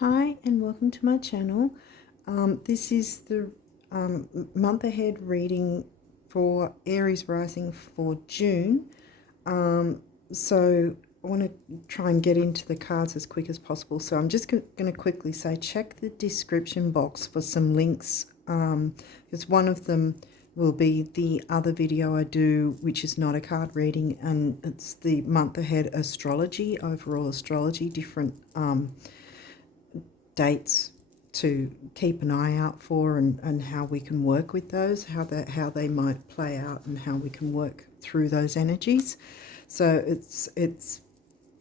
Hi and welcome to my channel. This is the month ahead reading for Aries rising for June. So I want to try and get into the cards as quick as possible. So I'm just going to quickly say check the description box for some links, because one of them will be the other video I do, which is not a card reading, and it's the month ahead astrology, overall astrology, different dates to keep an eye out for, and how we can work with those, how they might play out, and how we can work through those energies. So it's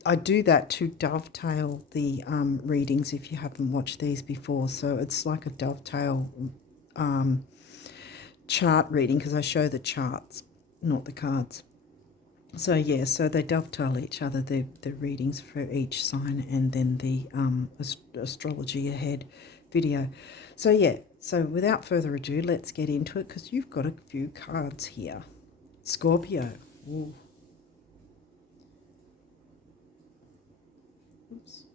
I do that to dovetail the readings if you haven't watched these before. So it's like a dovetail chart reading, because I show the charts, not the cards. So yeah, so they dovetail each other, the readings for each sign, and then the astrology ahead video. So yeah, so without further ado, let's get into it, because you've got a few cards here. Scorpio. Ooh. Oops.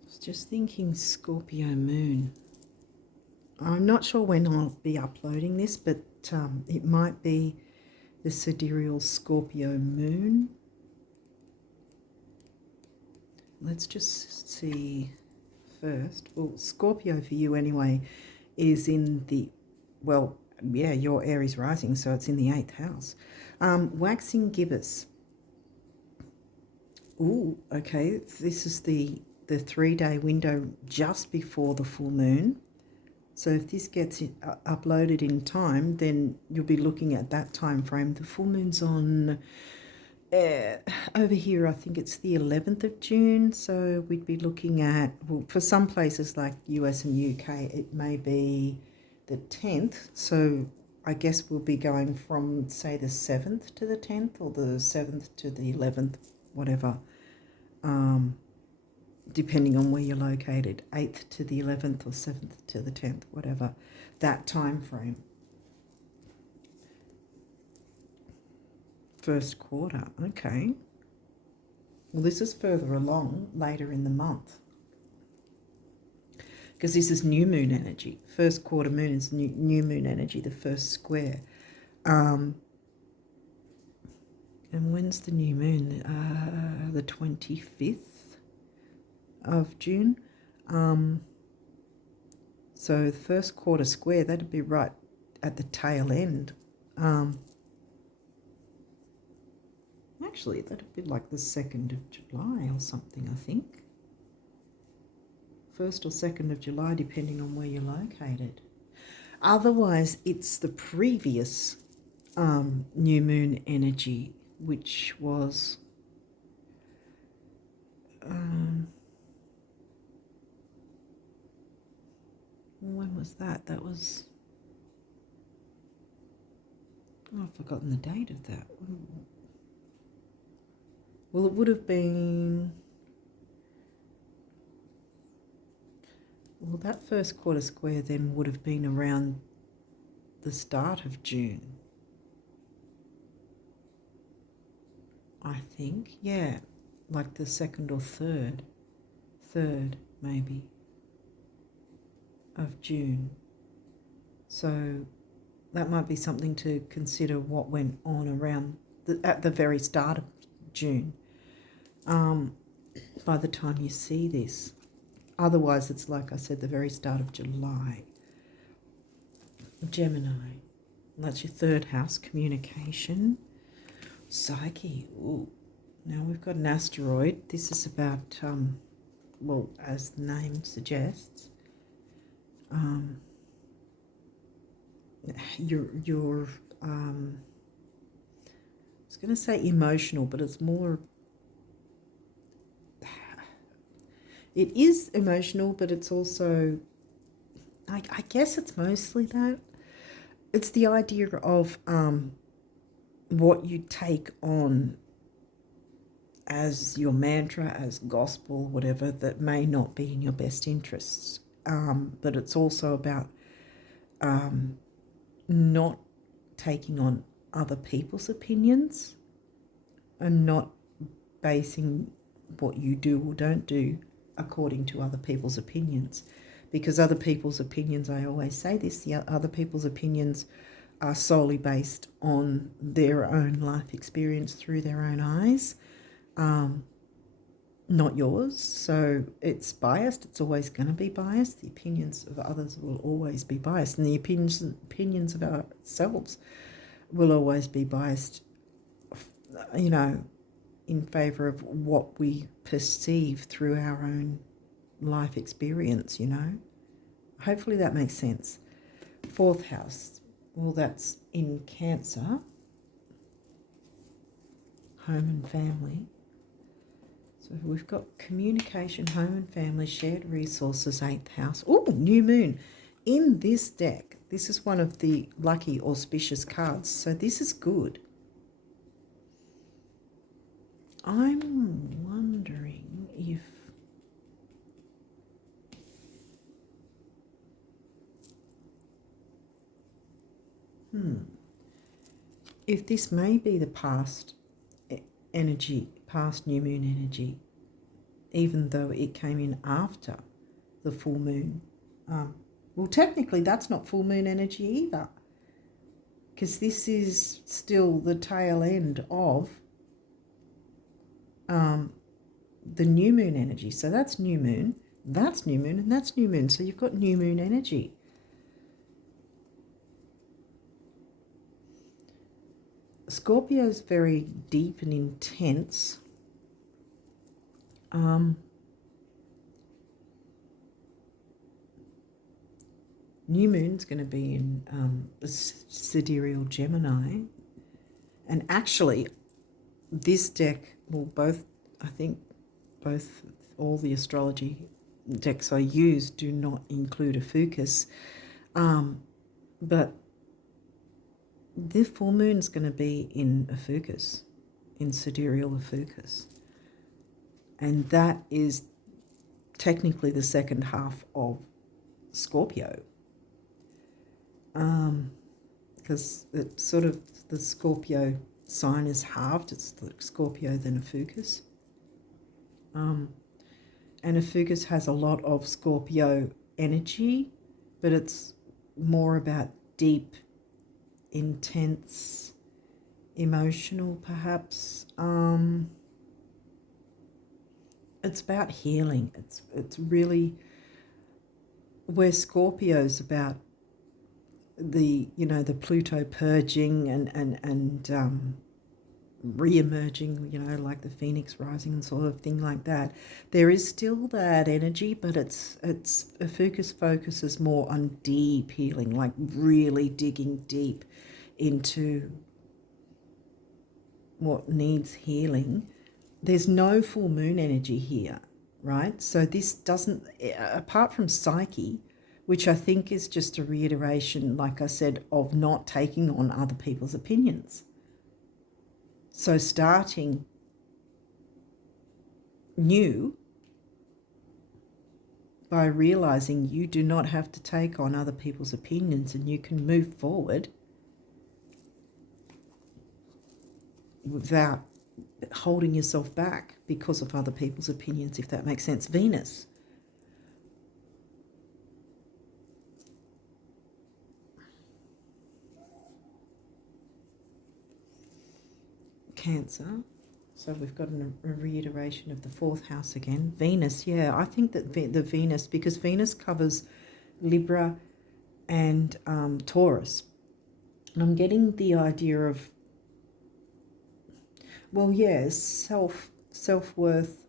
I was just thinking Scorpio moon. I'm not sure when I'll be uploading this, but it might be the sidereal Scorpio moon. Let's just see first. Well, Scorpio for you anyway is in the, well, yeah, your Aries rising, so it's in the 8th house. Waxing gibbous. Ooh, okay. This is the 3-day window just before the full moon. So if this gets uploaded in time, then you'll be looking at that time frame. The full moon's on over here, I think it's the 11th of June. So we'd be looking at, well, for some places like US and UK, it may be the 10th. So I guess we'll be going from, say, the 7th to the 10th, or the 7th to the 11th, whatever. Depending on where you're located, 8th to the 11th or 7th to the 10th, whatever, that time frame. First quarter, okay. Well, this is further along, later in the month, because this is new moon energy. First quarter moon is new moon energy, the first square. And when's the new moon? The 25th of June. So the first quarter square, that'd be right at the tail end. Actually, that'd be like the 2nd of July or something, I think. 1st or 2nd of July, depending on where you're located. Otherwise, it's the previous new moon energy, which was when was that? That was, oh, I've forgotten the date of that. Well, it would have been, well, that first quarter square then would have been around the start of June, I think. Yeah, like the 2nd or 3rd maybe of June. So that might be something to consider, what went on around at the very start of June, by the time you see this. Otherwise, it's like I said, the very start of July. Gemini, that's your 3rd house, communication. Psyche. Ooh. Now we've got an asteroid. This is about, well, as the name suggests, your I was going to say emotional, but it's more, it is emotional, but it's also, I guess it's mostly that. It's the idea of what you take on as your mantra, as gospel, whatever, that may not be in your best interests. But it's also about not taking on other people's opinions, and not basing what you do or don't do according to other people's opinions. Because other people's opinions, I always say this, the other people's opinions are solely based on their own life experience through their own eyes, not yours. So it's biased. It's always going to be biased. The opinions of others will always be biased, and the opinions of ourselves will always be biased, you know, in favour of what we perceive through our own life experience, you know. Hopefully that makes sense. Fourth house, well, that's in Cancer, home and family. So we've got communication, home and family, shared resources, 8th house. Oh, new moon. In this deck, this is one of the lucky auspicious cards, so this is good. I'm wondering if if this may be the past energy, past new moon energy, even though it came in after the full moon. Well, technically that's not full moon energy either, because this is still the tail end of the new moon energy. So that's new moon, and that's new moon. So you've got new moon energy. Scorpio is very deep and intense. New moon's going to be in sidereal Gemini. And actually, this deck will all the astrology decks I use do not include a Fucus. But the full moon's going to be in a Fucus, in sidereal Fucus. And that is technically the second half of Scorpio. Because it's sort of the Scorpio sign is halved. It's like Scorpio then a Fucus. And a Fucus has a lot of Scorpio energy, but it's more about deep, intense, emotional perhaps. It's about healing. It's really where Scorpio's about the Pluto purging and re-emerging, like the phoenix rising and sort of thing like that. There is still that energy, but it's a Fucus focuses more on deep healing, like really digging deep into what needs healing. There's no full moon energy here, right? So this doesn't, apart from Psyche, which I think is just a reiteration, like I said, of not taking on other people's opinions. So starting new by realizing you do not have to take on other people's opinions and you can move forward without holding yourself back because of other people's opinions, if that makes sense. Venus. Cancer. So we've got a reiteration of the fourth house again. Venus, yeah, I think that the Venus, because Venus covers Libra and Taurus. And I'm getting the idea of, well, yeah, self-worth,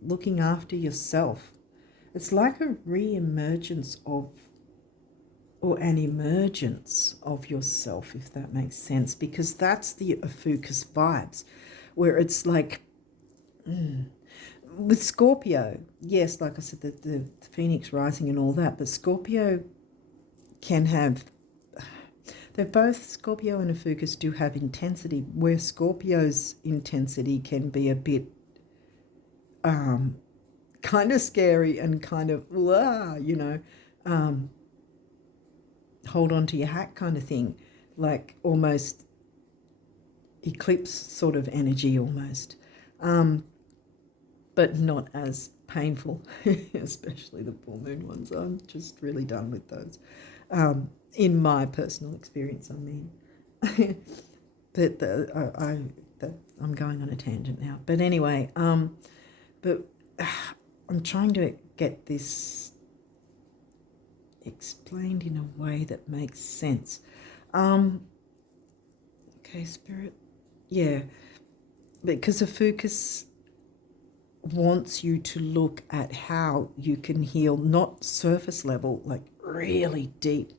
looking after yourself. It's like a re-emergence of, or an emergence of yourself, if that makes sense, because that's the Fucus vibes, where it's like, with Scorpio, yes, like I said, the phoenix rising and all that, but Scorpio can have, they're both, Scorpio and a Fucus do have intensity, where Scorpio's intensity can be a bit kind of scary and kind of, hold on to your hat kind of thing, like almost eclipse sort of energy almost. but not as painful, especially the full moon ones. I'm just really done with those. In my personal experience, I mean. I'm going on a tangent now. But anyway, but I'm trying to get this explained in a way that makes sense. Okay, Spirit. Yeah, because the focus wants you to look at how you can heal, not surface level, like really deep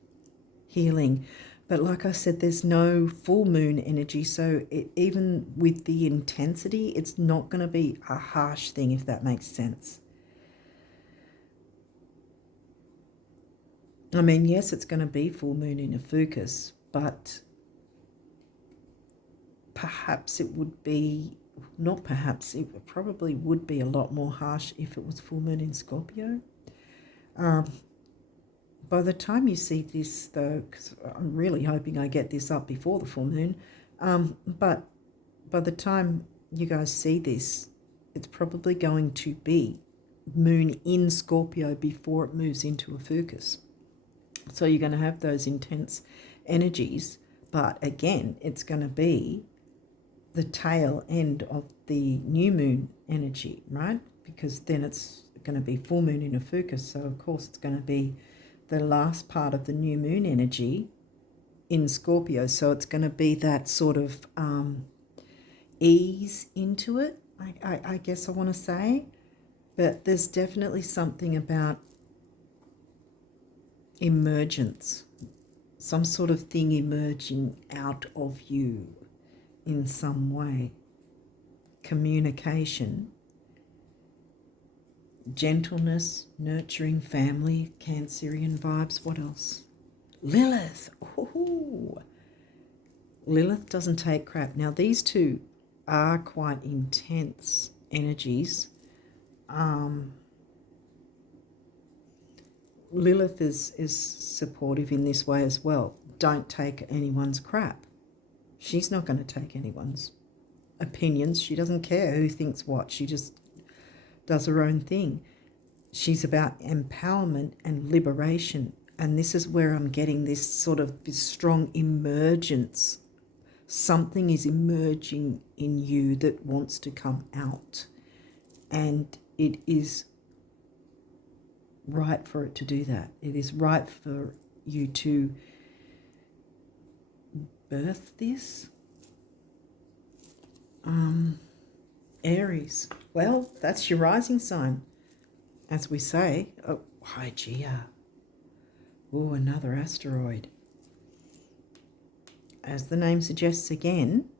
healing. But like I said, there's no full moon energy, so even with the intensity, it's not going to be a harsh thing, if that makes sense. I mean, yes, it's going to be full moon in Ophiuchus, but perhaps it would be, not perhaps, it probably would be a lot more harsh if it was full moon in Scorpio. By the time you see this, though, because I'm really hoping I get this up before the full moon, but by the time you guys see this, it's probably going to be moon in Scorpio before it moves into Ophiuchus. So you're going to have those intense energies, but again, it's going to be the tail end of the new moon energy, right? Because then it's going to be full moon in Ophiuchus, so of course it's going to be the last part of the new moon energy in Scorpio. So it's going to be that sort of ease into it, I guess I want to say. But there's definitely something about emergence, some sort of thing emerging out of you in some way. Communication, gentleness, nurturing, family, Cancerian vibes. What else? Lilith. Ooh. Lilith doesn't take crap. Now, these two are quite intense energies. Lilith is supportive in this way as well. Don't take anyone's crap. She's not going to take anyone's opinions. She doesn't care who thinks what. She just does her own thing. She's about empowerment and liberation. And this is where I'm getting this sort of this strong emergence. Something is emerging in you that wants to come out. And it is right for it to do that. It is right for you to birth this. Aries. Well, that's your rising sign, as we say. Oh, Hygeia. Oh, another asteroid. As the name suggests again,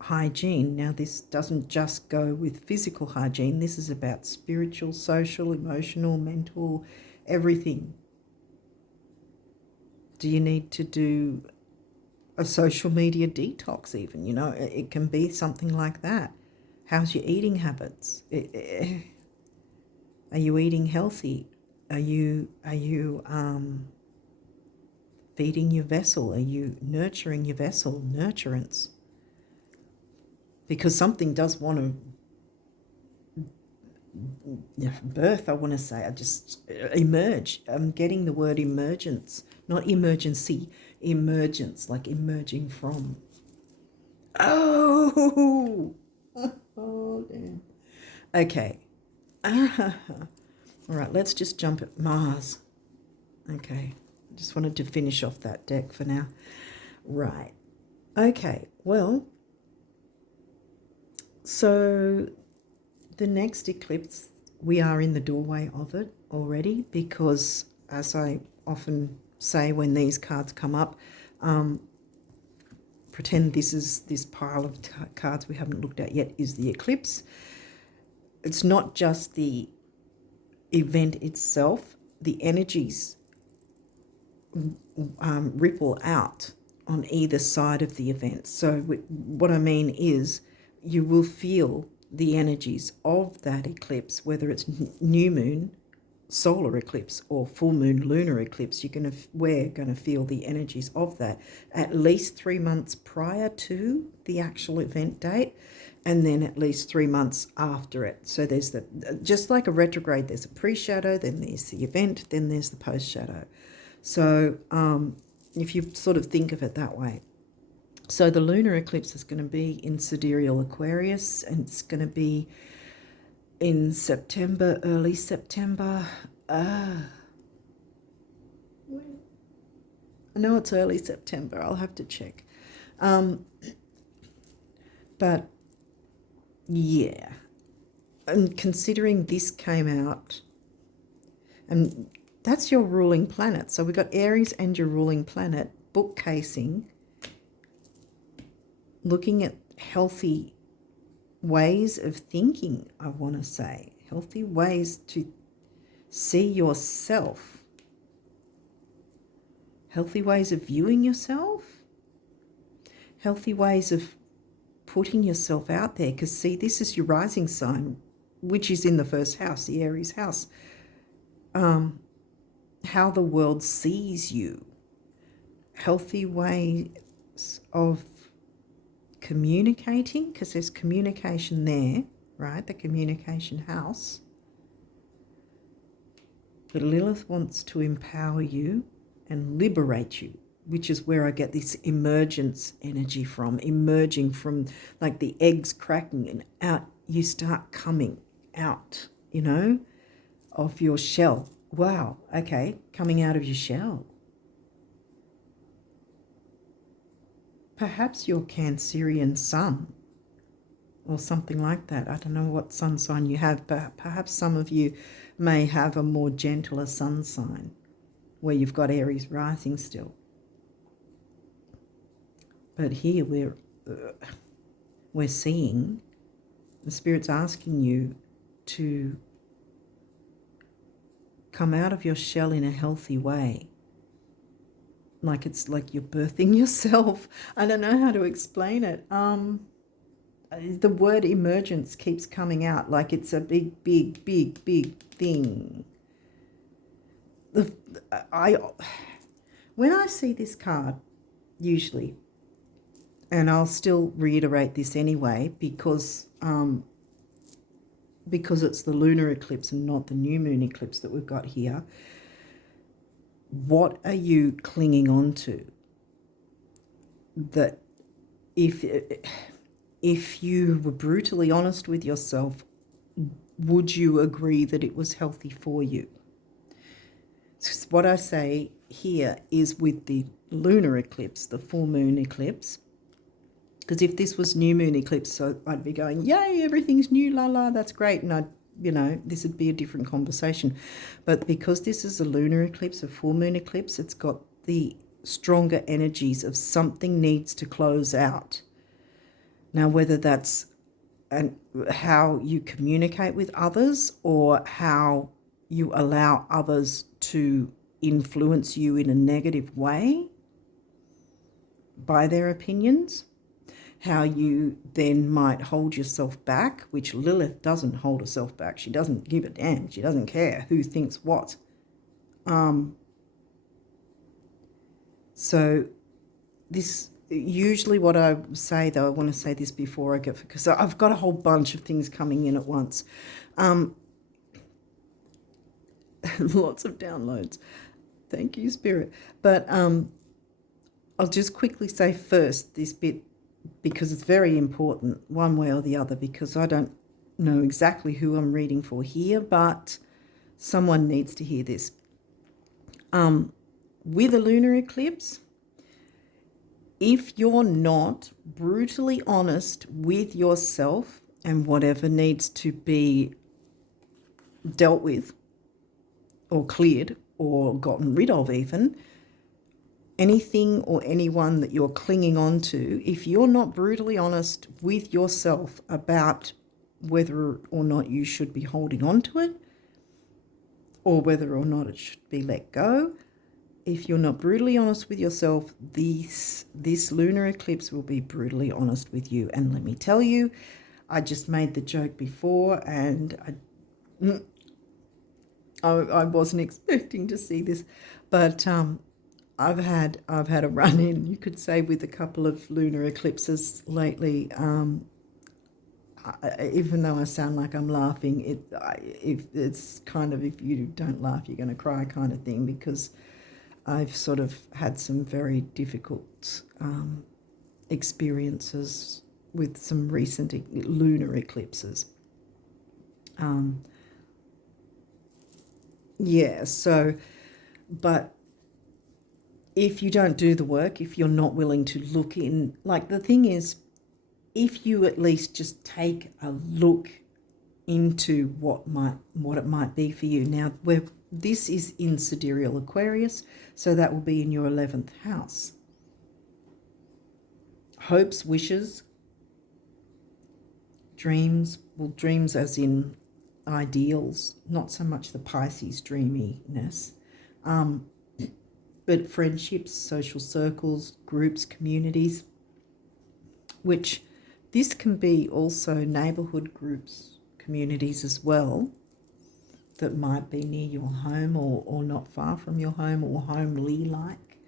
hygiene. Now, this doesn't just go with physical hygiene. This is about spiritual, social, emotional, mental, everything. Do you need to do a social media detox even? You know, it can be something like that. How's your eating habits? Are you eating healthy? Are you feeding your vessel? Are you nurturing your vessel? Nurturance. Because something does want to birth, I want to say, I just emerge. I'm getting the word emergence, not emergency, emergence, like emerging from. Oh, oh, damn. Okay. All right, let's just jump at Mars. Okay, just wanted to finish off that deck for now. Right. Okay, well, so the next eclipse, we are in the doorway of it already because, as I often say when these cards come up, pretend this is this pile of cards we haven't looked at yet is the eclipse. It's not just the event itself. The energies ripple out on either side of the event. So what I mean is you will feel the energies of that eclipse, whether it's new moon, solar eclipse, or full moon, lunar eclipse. We're going to feel the energies of that at least 3 months prior to the actual event date. and then at least 3 months after it. So there's just like a retrograde, there's a pre-shadow, then there's the event, then there's the post-shadow. So if you sort of think of it that way. So the lunar eclipse is going to be in sidereal Aquarius, and it's going to be in September, early September. I know it's early September. I'll have to check. But yeah, and considering this came out, and that's your ruling planet. So we've got Aries and your ruling planet bookcasing, looking at healthy ways of thinking, I want to say. Healthy ways to see yourself. Healthy ways of viewing yourself. Healthy ways of putting yourself out there. Because see, this is your rising sign, which is in the first house, the Aries house. How the world sees you. Healthy ways of communicating, because there's communication there, right? The communication house. But Lilith wants to empower you and liberate you, which is where I get this emergence energy from, emerging from like the eggs cracking, and out you start coming out, you know, of your shell. Wow, okay, coming out of your shell. Perhaps your Cancerian sun or something like that. I don't know what sun sign you have, but perhaps some of you may have a more gentler sun sign where you've got Aries rising still. But here we're seeing the Spirit's asking you to come out of your shell in a healthy way. Like it's like you're birthing yourself. I don't know how to explain it. The word emergence keeps coming out like it's a big thing. When I see this card, usually, and I'll still reiterate this anyway because it's the lunar eclipse and not the new moon eclipse that we've got here. What are you clinging on to? That if you were brutally honest with yourself, would you agree that it was healthy for you? So what I say here is with the lunar eclipse, the full moon eclipse, because if this was new moon eclipse, so I'd be going, yay, everything's new, la la, that's great, and this would be a different conversation. But because this is a lunar eclipse, a full moon eclipse, it's got the stronger energies of something needs to close out. Now, whether that's how you communicate with others or how you allow others to influence you in a negative way by their opinions, how you then might hold yourself back, which Lilith doesn't hold herself back. She doesn't give a damn. She doesn't care who thinks what. So this, usually what I say, though, I want to say this before I get, because I've got a whole bunch of things coming in at once. Lots of downloads. Thank you, Spirit. But I'll just quickly say first this bit, because it's very important one way or the other, because I don't know exactly who I'm reading for here, but someone needs to hear this. With a lunar eclipse, if you're not brutally honest with yourself and whatever needs to be dealt with or cleared or gotten rid of, even anything or anyone that you're clinging on to, if you're not brutally honest with yourself about whether or not you should be holding on to it or whether or not it should be let go, if you're not brutally honest with yourself, this lunar eclipse will be brutally honest with you. And let me tell you, I just made the joke before, and I wasn't expecting to see this, but I've had a run-in, you could say, with a couple of lunar eclipses lately. even though I sound like I'm laughing, if it's kind of, if you don't laugh, you're going to cry kind of thing, because I've sort of had some very difficult experiences with some recent lunar eclipses. Yeah, so, but if you don't do the work, if you're not willing to look in, like the thing is, if you at least just take a look into what it might be for you. Now, this is in Sidereal Aquarius, so that will be in your 11th house. Hopes, wishes, dreams, well, dreams as in ideals, not so much the Pisces dreaminess, but friendships, social circles, groups, communities, which this can be also neighbourhood groups, communities as well, that might be near your home or not far from your home, or homely like.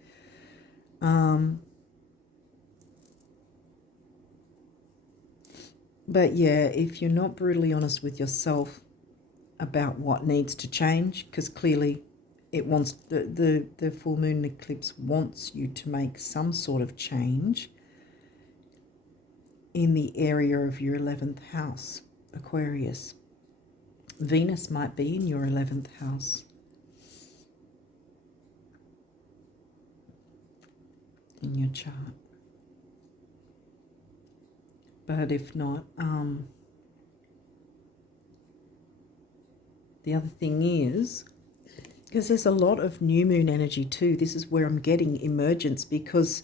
But yeah, if you're not brutally honest with yourself about what needs to change, because clearly it wants, the full moon eclipse wants you to make some sort of change in the area of your 11th house, Aquarius. Venus might be in your 11th house. In your chart. But if not, the other thing is, because there's a lot of new moon energy too, this is where I'm getting emergence, because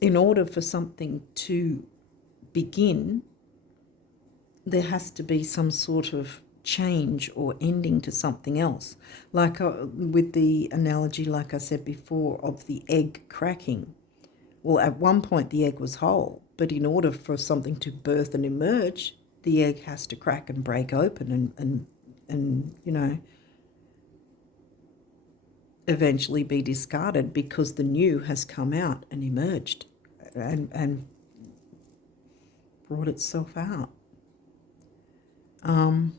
in order for something to begin, there has to be some sort of change or ending to something else. Like with the analogy, like I said before, of the egg cracking. Well, at one point the egg was whole, but in order for something to birth and emerge, the egg has to crack and break open and you know, eventually be discarded, because the new has come out and emerged and brought itself out. I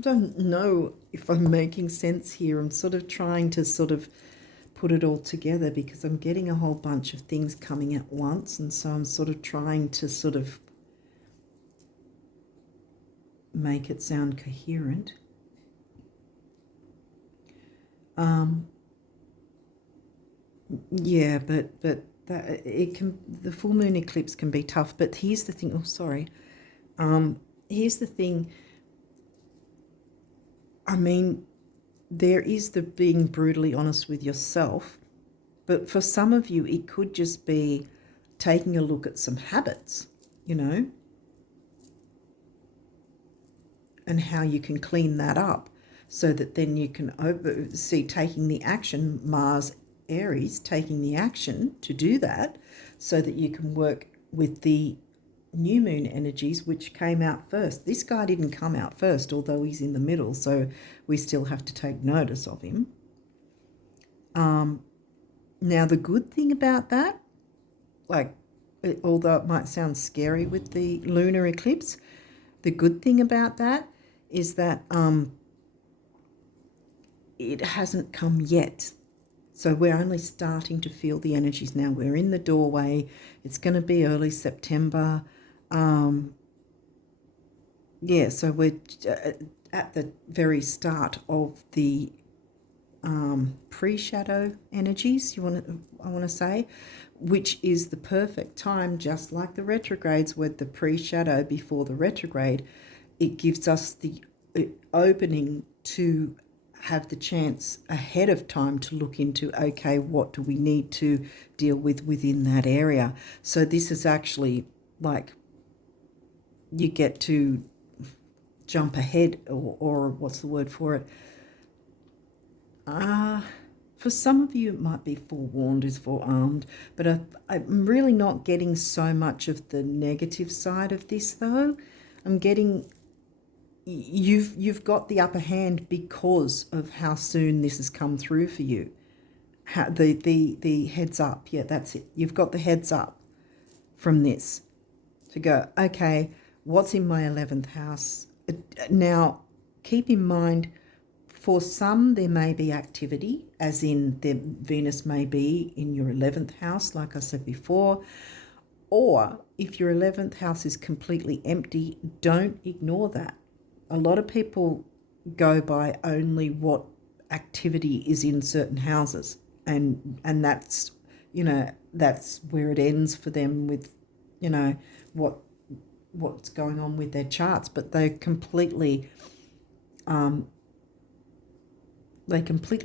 don't know if I'm making sense here. I'm sort of trying to sort of put it all together, because I'm getting a whole bunch of things coming at once, and so I'm sort of trying to sort of make it sound coherent. Yeah, but that it can, the full moon eclipse can be tough. But here's the thing. Oh, sorry. Here's the thing. I mean, there is the being brutally honest with yourself, but for some of you, it could just be taking a look at some habits, you know, and how you can clean that up, so that then you can see taking the action, Mars, Aries, taking the action to do that, so that you can work with the new moon energies, which came out first. This guy didn't come out first, although he's in the middle, so we still have to take notice of him. Now, the good thing about that, like, although it might sound scary with the lunar eclipse, the good thing about that is that it hasn't come yet. So we're only starting to feel the energies now. We're in the doorway. It's going to be early September. Yeah, so we're at the very start of the pre-shadow energies, I want to say, which is the perfect time, just like the retrogrades, with the pre-shadow before the retrograde. It gives us the opening to have the chance ahead of time to look into, okay, what do we need to deal with within that area? So this is actually like, you get to jump ahead, or what's the word for it? For some of you, it might be forewarned is forearmed, but I'm really not getting so much of the negative side of this, though. I'm getting, you've got the upper hand because of how soon this has come through for you. The heads up, yeah, that's it. You've got the heads up. from this, to go, okay, what's in my 11th house? Now, keep in mind, for some, there may be activity, as in the Venus may be in your 11th house, like I said before. Or if your 11th house is completely empty, don't ignore that. A lot of people go by only what activity is in certain houses, and that's, that's where it ends for them with, what's going on with their charts. But they completely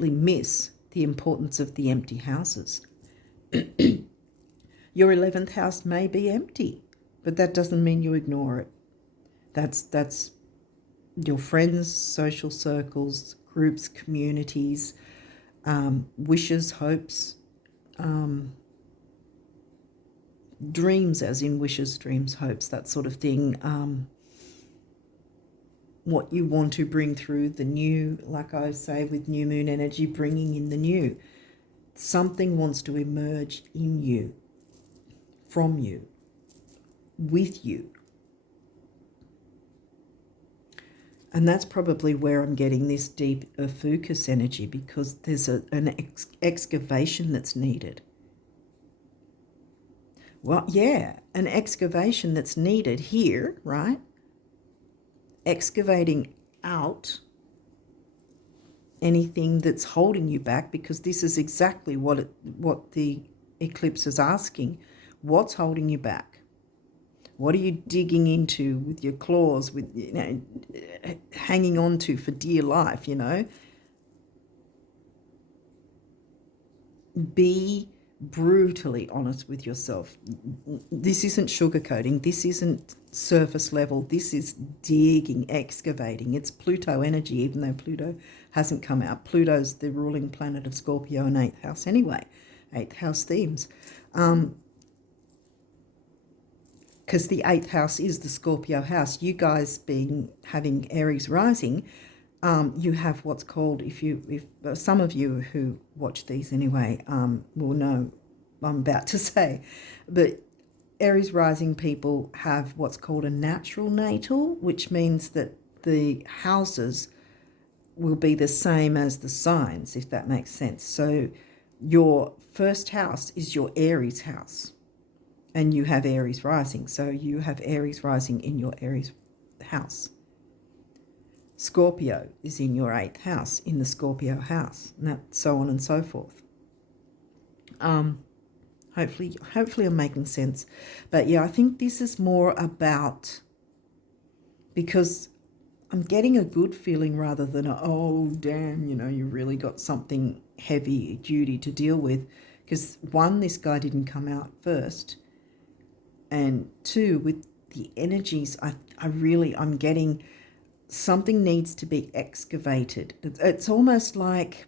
miss the importance of the empty houses. Your 11th house may be empty, but that doesn't mean you ignore it. That's your friends, social circles, groups, communities, wishes, hopes, dreams, as in wishes, dreams, hopes, that sort of thing. What you want to bring through the new, like I say with new moon energy, bringing in the new. Something wants to emerge in you, from you, with you. And that's probably where I'm getting this deep focus energy, because there's an excavation that's needed. Well, yeah, an excavation that's needed here, right? Excavating out anything that's holding you back, because this is exactly what the eclipse is asking. What's holding you back? What are you digging into with your claws, with, hanging on to for dear life, Be brutally honest with yourself. This isn't sugarcoating. This isn't surface level. This is digging, excavating. It's Pluto energy, even though Pluto hasn't come out. Pluto's the ruling planet of Scorpio in 8th house anyway. 8th house themes. Because the 8th house is the Scorpio house. You guys having Aries rising, you have what's called, if some of you who watch these anyway will know what I'm about to say, but Aries rising people have what's called a natural natal, which means that the houses will be the same as the signs, if that makes sense. So your first house is your Aries house, and you have Aries rising. So you have Aries rising in your Aries house. Scorpio is in your 8th house, in the Scorpio house, and that, so on and so forth. Hopefully I'm making sense. But yeah, I think this is more about, because I'm getting a good feeling rather than oh damn, you really got something heavy duty to deal with. Because one, this guy didn't come out first, and two, with the energies, I'm getting something needs to be excavated. It's almost like,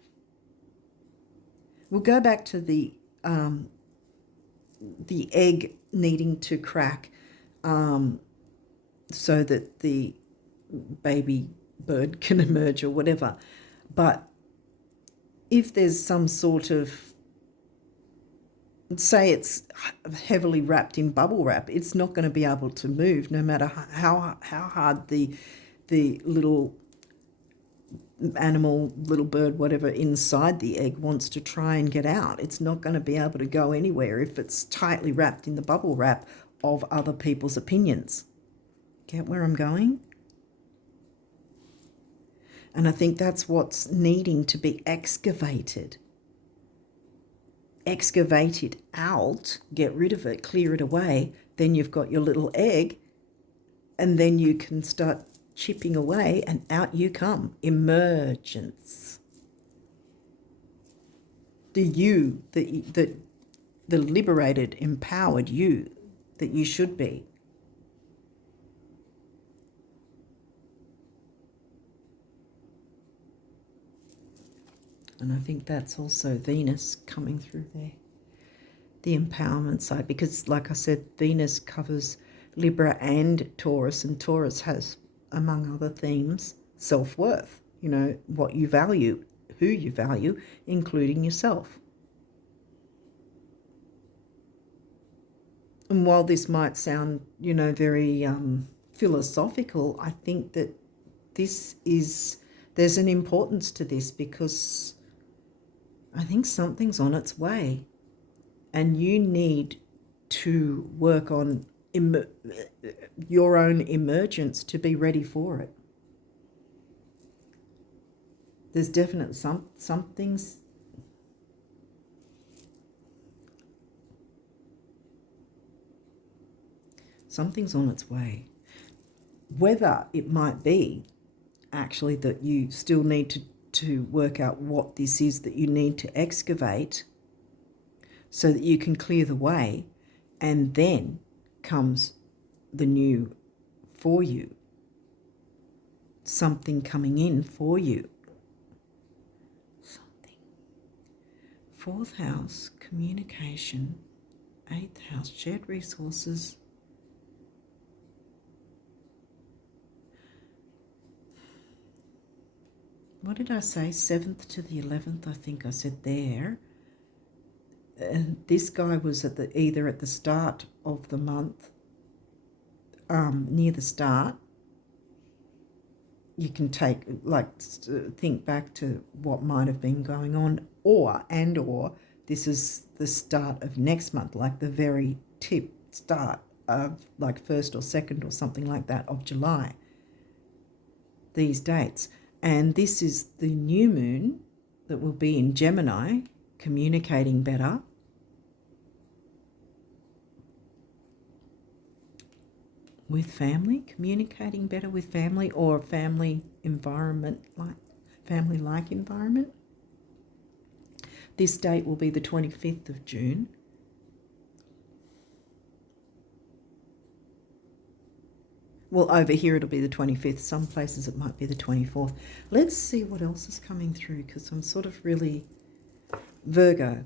we'll go back to the egg needing to crack so that the baby bird can emerge or whatever. But if there's some sort of, say it's heavily wrapped in bubble wrap, it's not going to be able to move, no matter how hard the little animal, little bird, whatever, inside the egg wants to try and get out. It's not going to be able to go anywhere if it's tightly wrapped in the bubble wrap of other people's opinions. Get where I'm going? And I think that's what's needing to be excavated. Excavate it out, get rid of it, clear it away. Then you've got your little egg, and then you can start chipping away, and out you come. Emergence. The you, the liberated, empowered you that you should be. And I think that's also Venus coming through there. The empowerment side, because like I said, Venus covers Libra and Taurus has, among other themes, self-worth, what you value, who you value, including yourself. And while this might sound, very philosophical, I think that there's an importance to this, because I think something's on its way and you need to work on your own emergence to be ready for it. There's definitely some things. Something's on its way. Whether it might be actually that you still need to work out what this is that you need to excavate so that you can clear the way, and then comes the new for you. Something coming in for you. Something. 4th house, communication. 8th house, shared resources. What did I say? 7th to the 11th, I think I said there. And this guy was either at the start of the month, near the start. You can think back to what might have been going on, or this is the start of next month, like the very start of 1st or 2nd or something like that of July. These dates. And this is the new moon that will be in Gemini, communicating better. With family, communicating better with family, or family environment, family-like environment. This date will be the 25th of June. Well, over here it'll be the 25th. Some places it might be the 24th. Let's see what else is coming through, because I'm sort of really... Virgo.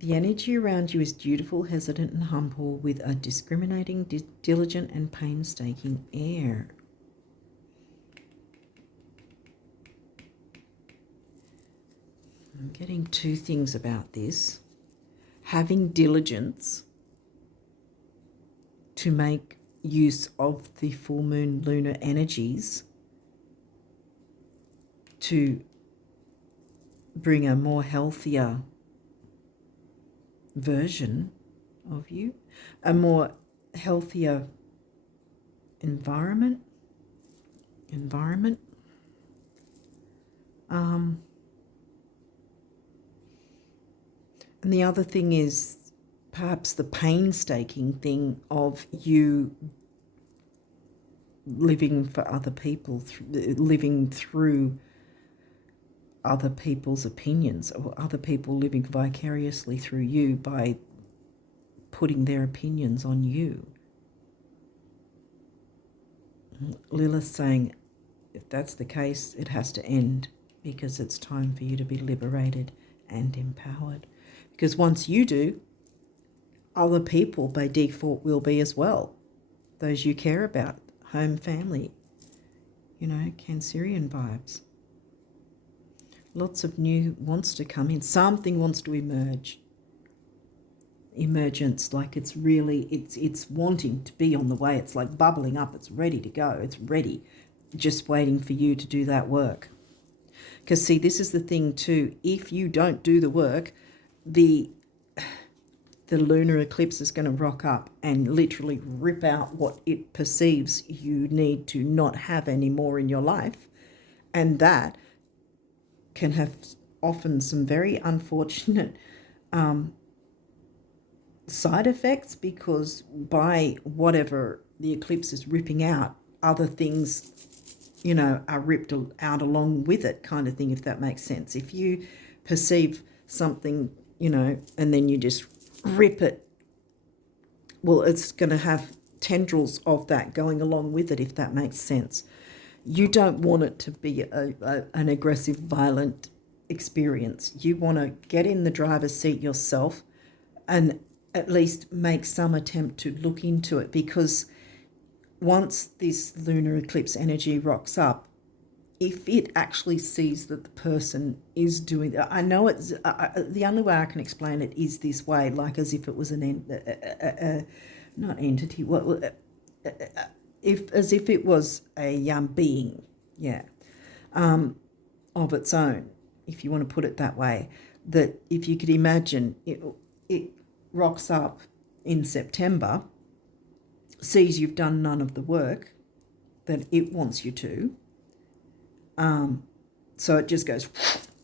The energy around you is dutiful, hesitant and humble, with a discriminating, diligent and painstaking air. I'm getting two things about this. Having diligence to make use of the full moon lunar energies to bring a more healthier version of you, a more healthier environment. And the other thing is perhaps the painstaking thing of you living for other people, living through other people's opinions, or other people living vicariously through you by putting their opinions on you. Lilith saying, if that's the case, it has to end, because it's time for you to be liberated and empowered. Because once you do, other people by default will be as well. Those you care about, home, family, Cancerian vibes. Lots of new wants to come in. Something wants to emerge. Emergence, like it's wanting to be on the way. It's like bubbling up. It's ready to go. It's ready, just waiting for you to do that work. Because see, this is the thing too. If you don't do the work, the lunar eclipse is going to rock up and literally rip out what it perceives you need to not have anymore in your life. And that can have often some very unfortunate side effects, because by whatever the eclipse is ripping out, other things, are ripped out along with it, kind of thing, if that makes sense. If you perceive something, and then you just rip it, well, it's going to have tendrils of that going along with it, if that makes sense. You don't want it to be an aggressive, violent experience. You want to get in the driver's seat yourself and at least make some attempt to look into it, because once this lunar eclipse energy rocks up, if it actually sees that the person is doing... I know the only way I can explain it is this way, like as if it was not entity, well, if as if it was a being, yeah, of its own, if you want to put it that way. That if you could imagine it rocks up in September, sees you've done none of the work that it wants you to, so it just goes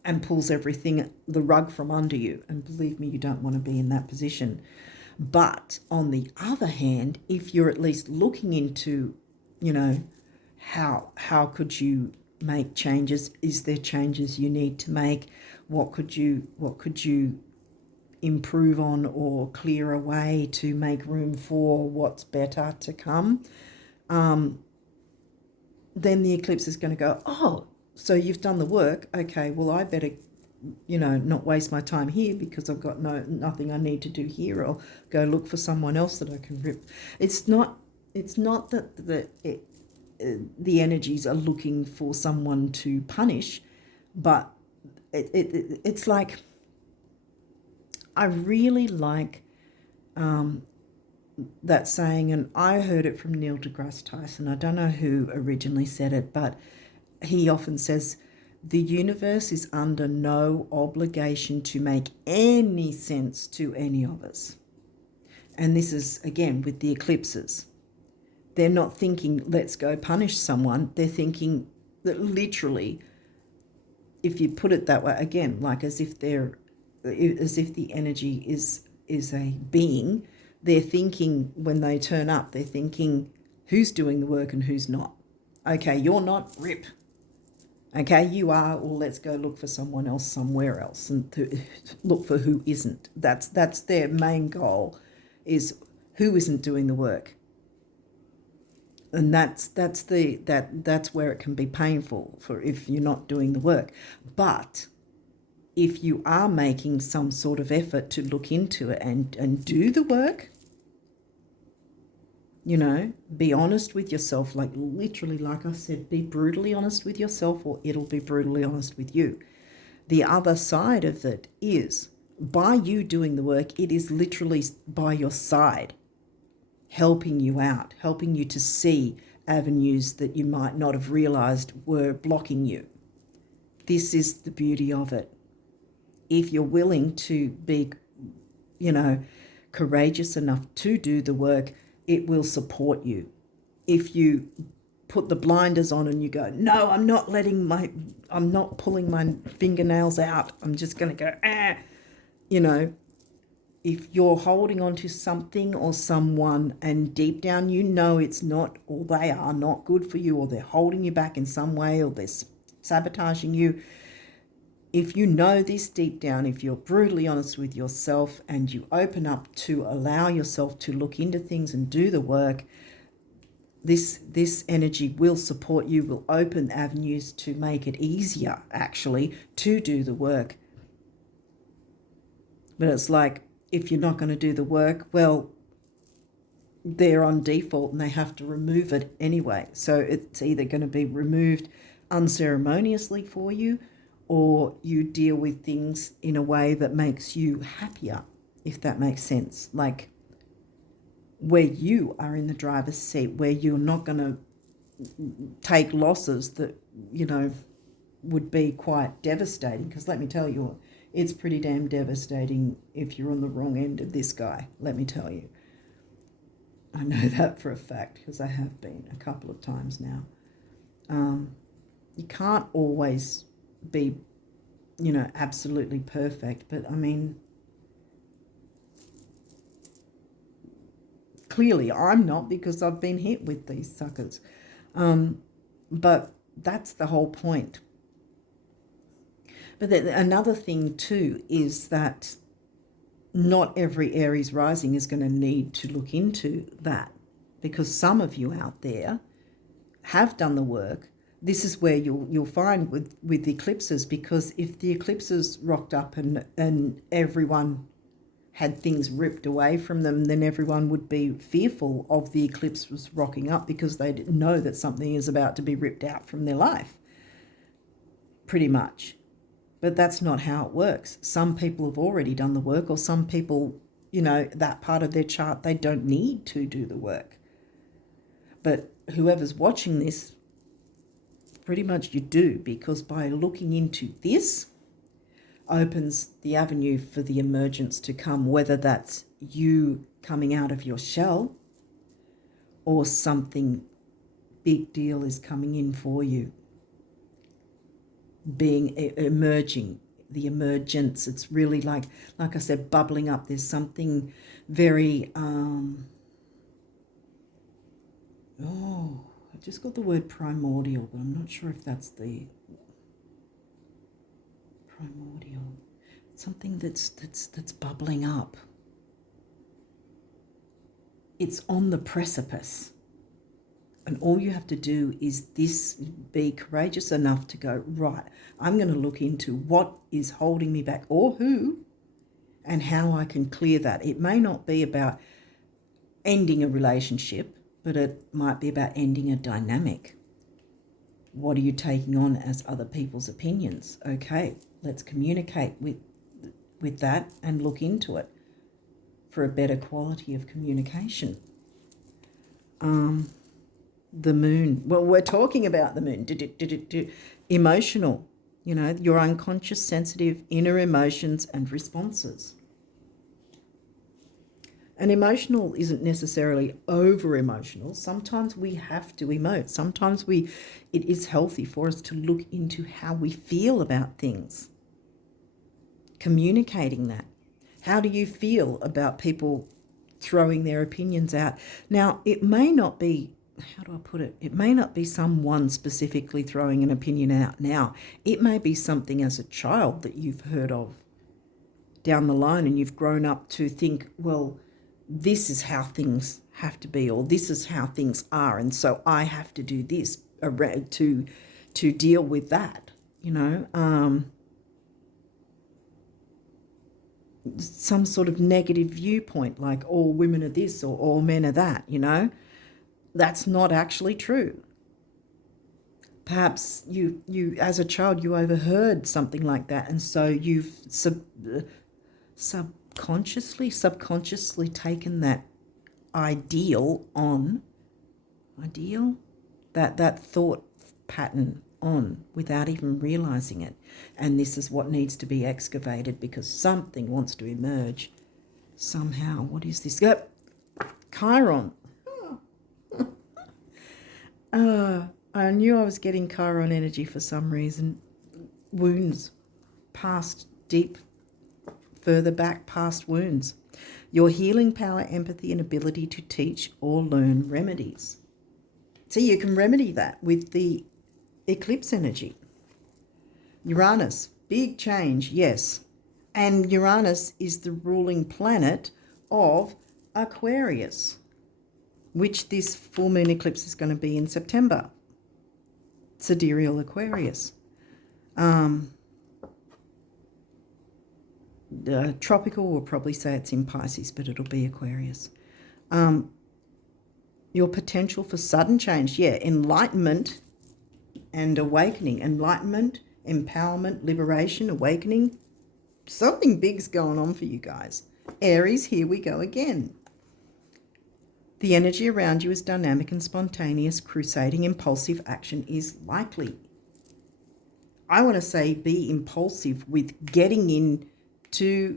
and pulls everything, the rug from under you. And believe me, you don't want to be in that position. But on the other hand, if you're at least looking into, how could you make changes? Is there changes you need to make? What could you improve on or clear away to make room for what's better to come? Then the eclipse is going to go, oh, so you've done the work. Okay, well, I better, not waste my time here because I've got nothing I need to do here. I'll go look for someone else that I can rip. It's not that the energies are looking for someone to punish, but it's like, I really like that saying, and I heard it from Neil deGrasse Tyson. I don't know who originally said it, but he often says, the universe is under no obligation to make any sense to any of us. And this is, again, with the eclipses. They're not thinking, let's go punish someone. They're thinking that literally, if you put it that way, again, like as if the energy is a being, they're thinking when they turn up, they're thinking who's doing the work and who's not. Okay, you're not, rip. Okay, you are, well, let's go look for someone else somewhere else and look for who isn't. That's their main goal, is who isn't doing the work. And that's where it can be painful for if you're not doing the work. But if you are making some sort of effort to look into it and do the work, be honest with yourself, like literally, like I said, be brutally honest with yourself, or it'll be brutally honest with you. The other side of it is, by you doing the work, it is literally by your side, helping you out, helping you to see avenues that you might not have realized were blocking you. This is the beauty of it. If you're willing to be, courageous enough to do the work, it will support you. If you put the blinders on and you go, no, I'm not pulling my fingernails out, I'm just going to go, if you're holding on to something or someone and deep down it's not, or they are not good for you, or they're holding you back in some way, or they're sabotaging you, if you know this deep down, if you're brutally honest with yourself and you open up to allow yourself to look into things and do the work, this energy will support you, will open avenues to make it easier, actually, to do the work. But it's like, if you're not going to do the work, well, they're on default and they have to remove it anyway. So it's either going to be removed unceremoniously for you, or you deal with things in a way that makes you happier, if that makes sense. Like where you are in the driver's seat, where you're not going to take losses that, would be quite devastating. Because let me tell you, it's pretty damn devastating if you're on the wrong end of this guy, let me tell you. I know that for a fact because I have been a couple of times now. You can't always be, absolutely perfect, but I mean, clearly I'm not, because I've been hit with these suckers. But that's the whole point. But another thing too is that not every Aries rising is going to need to look into that, because some of you out there have done the work. This is where you'll find with eclipses, because if the eclipses rocked up and everyone had things ripped away from them, then everyone would be fearful of the eclipse was rocking up, because they know that something is about to be ripped out from their life, pretty much. But that's not how it works. Some people have already done the work, or some people, that part of their chart, they don't need to do the work. But whoever's watching this, pretty much you do, because by looking into this opens the avenue for the emergence to come, whether that's you coming out of your shell or something big deal is coming in for you, emerging, the emergence. It's really like I said, bubbling up. There's something very I just got the word primordial, but I'm not sure if that's the primordial. Something that's bubbling up. It's on the precipice. And all you have to do is be courageous enough to go, right, I'm going to look into what is holding me back, or who, and how I can clear that. It may not be about ending a relationship, but it might be about ending a dynamic. What are you taking on as other people's opinions? Okay, let's communicate with that and look into it for a better quality of communication. The moon. Well, we're talking about the moon. Emotional, your unconscious, sensitive, inner emotions and responses. And emotional isn't necessarily over emotional. Sometimes we have to emote. Sometimes it is healthy for us to look into how we feel about things. Communicating that. How do you feel about people throwing their opinions out? Now, it may not be, how do I put it? It may not be someone specifically throwing an opinion out now. It may be something as a child that you've heard of down the line, and you've grown up to think, well, this is how things have to be, or this is how things are, and so I have to do this to deal with that, some sort of negative viewpoint, like all women are this or all men are that, That's not actually true. Perhaps you as a child, you overheard something like that, and so you've subconsciously taken that that thought pattern on without even realizing it. And this is what needs to be excavated, because something wants to emerge somehow. What is this? Chiron. I knew I was getting Chiron energy for some reason. Wounds, past, deep, further back, past wounds. Your healing power, empathy, and ability to teach or learn remedies. So you can remedy that with the eclipse energy. Uranus, big change, yes. And Uranus is the ruling planet of Aquarius, which this full moon eclipse is going to be in September. Sidereal Aquarius. Tropical will probably say it's in Pisces, but it'll be Aquarius. Your potential for sudden change, enlightenment and awakening. Enlightenment, empowerment, liberation, awakening. Something big's going on for you guys. Aries, here we go again. The energy around you is dynamic and spontaneous. Crusading impulsive action is likely. I want to say be impulsive with getting in to,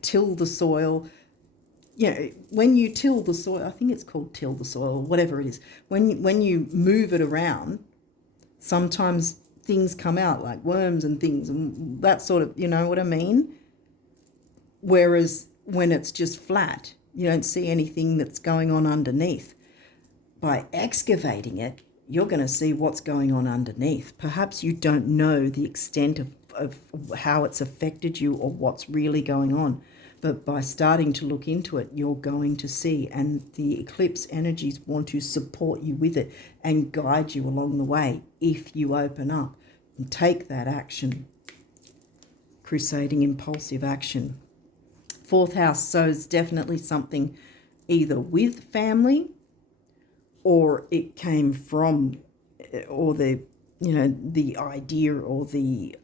till the soil. When you till the soil, I think it's called till the soil, whatever it is. When you move it around, sometimes things come out like worms and things and that sort of, you know what I mean? Whereas when it's just flat, you don't see anything that's going on underneath. By excavating it, you're going to see what's going on underneath. Perhaps you don't know the extent of how it's affected you or what's really going on. But by starting to look into it, you're going to see, and the eclipse energies want to support you with it and guide you along the way if you open up and take that action. Crusading impulsive action. Fourth house, so it's definitely something either with family or it came from, or the idea or the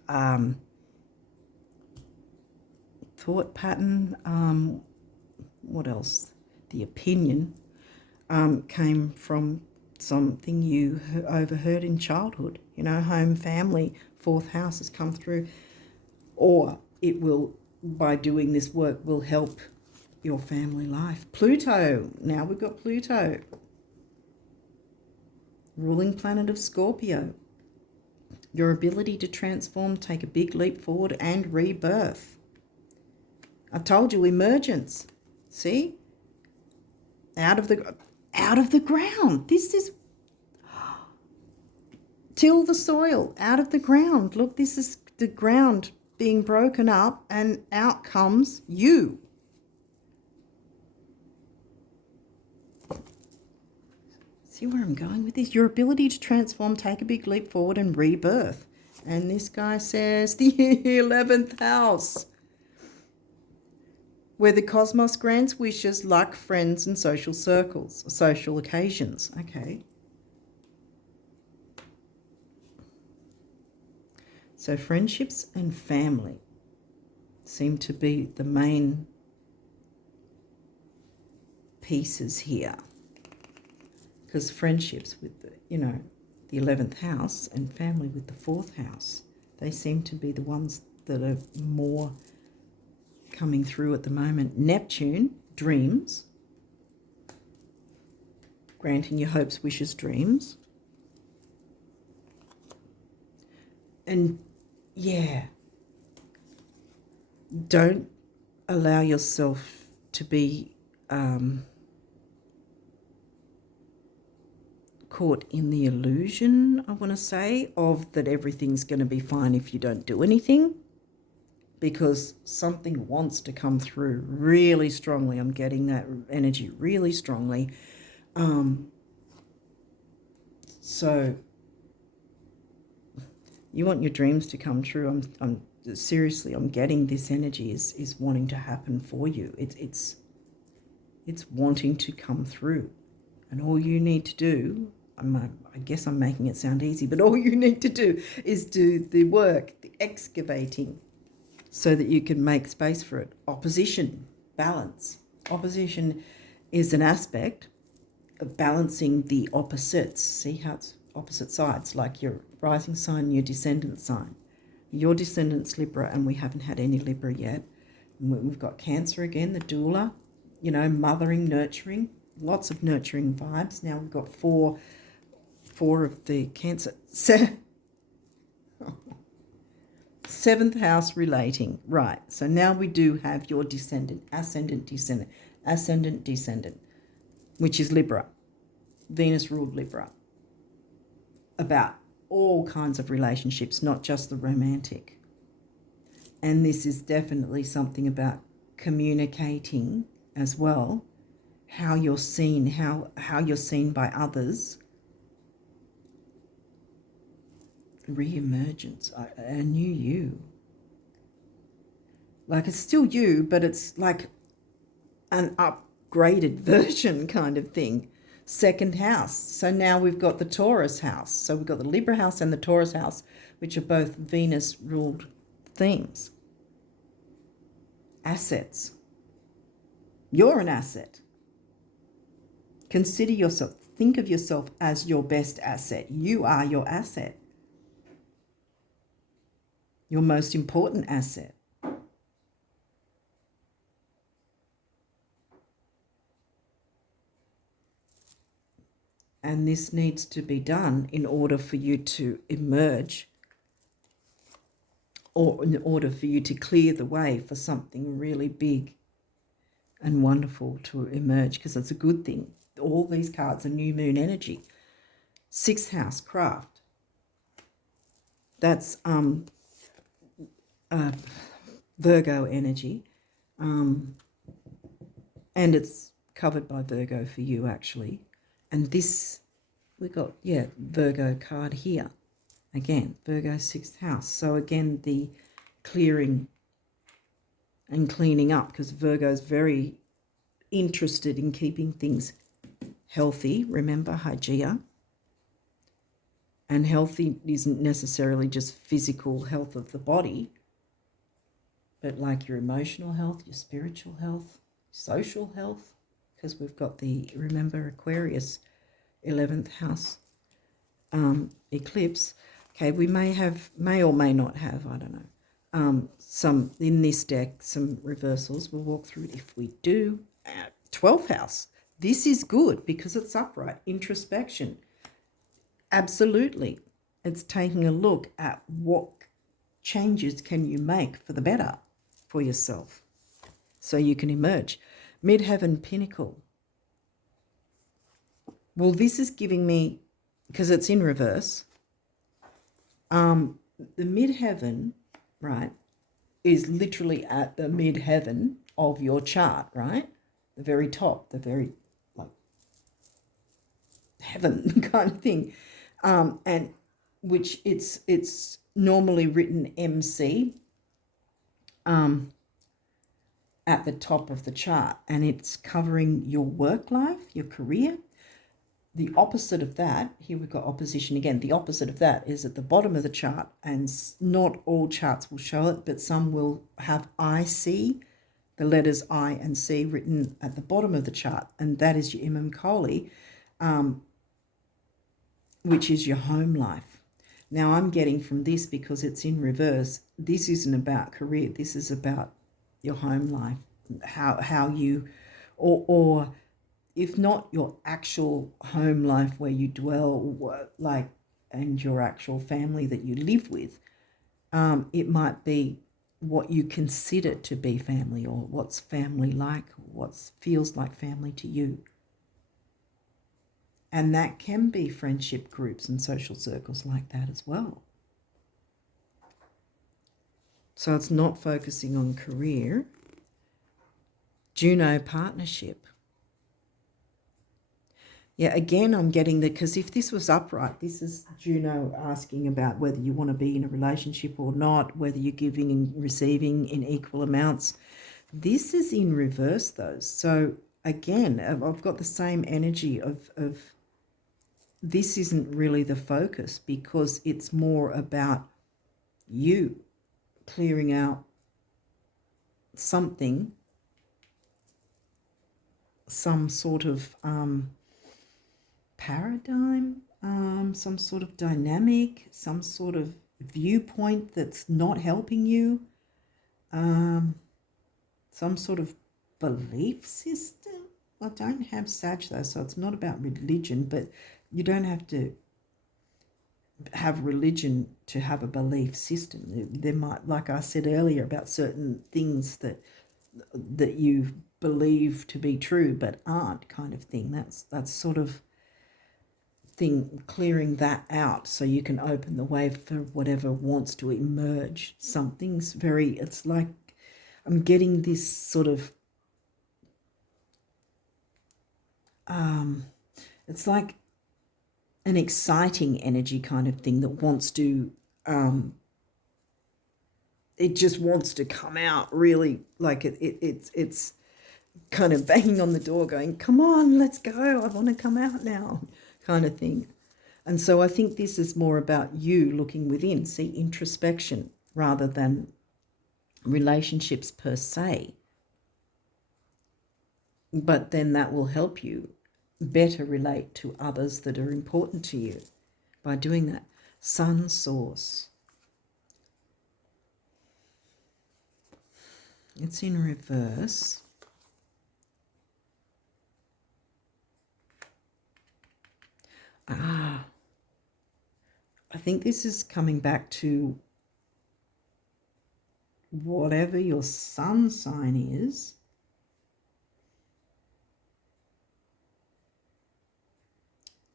thought pattern. What else? The opinion came from something you overheard in childhood. You know, home, family, fourth house has come through. Or it will, by doing this work, will help your family life. Pluto. Now we've got Pluto. Ruling planet of Scorpio. Your ability to transform, take a big leap forward, and rebirth. I told you, emergence. See? Out of the ground. This is till the soil, out of the ground. Look, this is the ground being broken up, and out comes you. See where I'm going with this? Your ability to transform, take a big leap forward, and rebirth. And this guy says the 11th house, where the cosmos grants wishes, luck, friends, and social circles, social occasions. Okay. So friendships and family seem to be the main pieces here. Because friendships with the 11th house and family with the 4th house, they seem to be the ones that are more coming through at the moment. Neptune, dreams, granting your hopes, wishes, dreams. And yeah, don't allow yourself to be caught in the illusion, I want to say, of that everything's going to be fine if you don't do anything, because something wants to come through really strongly. I'm getting that energy really strongly. So you want your dreams to come true. I'm seriously, I'm getting this energy is wanting to happen for you. It's wanting to come through. And all you need to do, I guess I'm making it sound easy, but all you need to do is do the work, the excavating, so that you can make space for it. Opposition, balance. Opposition is an aspect of balancing the opposites. See how it's opposite sides, like your rising sign, your descendant sign. Your descendant's Libra, and we haven't had any Libra yet. And we've got Cancer again, the doula, mothering, nurturing, lots of nurturing vibes. Now we've got four of the Cancer. Seventh house relating. Right. So now we do have your descendant, ascendant, descendant, which is Libra. Venus ruled Libra. About all kinds of relationships, not just the romantic. And this is definitely something about communicating as well, how you're seen, how you're seen by others. Re-emergence, a new you. Like, it's still you, but it's like an upgraded version kind of thing. Second house. So now we've got the Taurus house. So we've got the Libra house and the Taurus house, which are both Venus-ruled themes. Assets. You're an asset. Consider yourself, think of yourself as your best asset. You are your asset. Your most important asset. And this needs to be done in order for you to emerge, or in order for you to clear the way for something really big and wonderful to emerge, because it's a good thing. All these cards are new moon energy. Sixth house, craft. That's Virgo energy. And it's covered by Virgo for you, actually. And this, we got, Virgo card here. Again, Virgo sixth house. So again, the clearing and cleaning up, because Virgo's very interested in keeping things healthy. Remember, Hygeia. And healthy isn't necessarily just physical health of the body, but like your emotional health, your spiritual health, social health, because we've got the, remember, Aquarius 11th house eclipse. Okay, we may or may not have, I don't know, some, in this deck, some reversals. We'll walk through it. If we do, 12th house. This is good because it's upright. Introspection. Absolutely. It's taking a look at what changes can you make for the better for yourself so you can emerge. Midheaven pinnacle. Well, this is giving me, because it's in reverse, the midheaven, right, is literally at the midheaven of your chart, right? The very top, the very, like, heaven kind of thing. And which it's normally written MC at the top of the chart, and it's covering your work life, your career. The opposite of that, here we've got opposition again. The opposite of that is at the bottom of the chart, and not all charts will show it, but some will have IC, the letters I and C written at the bottom of the chart, and that is your Imam Koli, which is your home life. Now I'm getting from this, because it's in reverse, this isn't about career, this is about your home life, how you, or if not your actual home life where you dwell, like, and your actual family that you live with, it might be what you consider to be family, or what's family like, what feels like family to you. And that can be friendship groups and social circles like that as well. So it's not focusing on career. Juno partnership. Yeah, again, I'm getting that, because if this was upright, this is Juno asking about whether you want to be in a relationship or not, whether you're giving and receiving in equal amounts. This is in reverse, though. So again, I've got the same energy of this isn't really the focus, because it's more about you clearing out something, some sort of paradigm, some sort of dynamic, some sort of viewpoint that's not helping you, some sort of belief system. I don't have Sag though, so it's not about religion, but you don't have to have religion to have a belief system. There might, like I said earlier, about certain things that you believe to be true but aren't, kind of thing. That's sort of thing, clearing that out so you can open the way for whatever wants to emerge. Something's very, it's like I'm getting this sort of it's like an exciting energy kind of thing that wants to it just wants to come out, really, like it's kind of banging on the door going, come on, let's go, I want to come out now, kind of thing. And so I think this is more about you looking within, see, introspection rather than relationships per se. But then that will help you better relate to others that are important to you by doing that. Sun source. It's in reverse. I think this is coming back to whatever your sun sign is.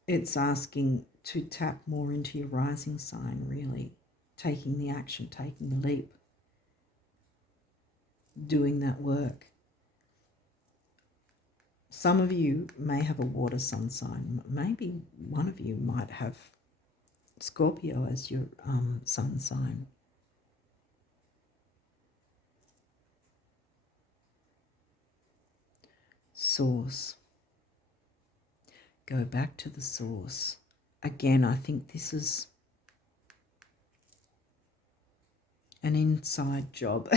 It's asking to tap more into your rising sign, really. Taking the action, taking the leap. Doing that work. Some of you may have a water sun sign. Maybe one of you might have Scorpio as your sun sign. Source. Go back to the source. Again, I think this is an inside job.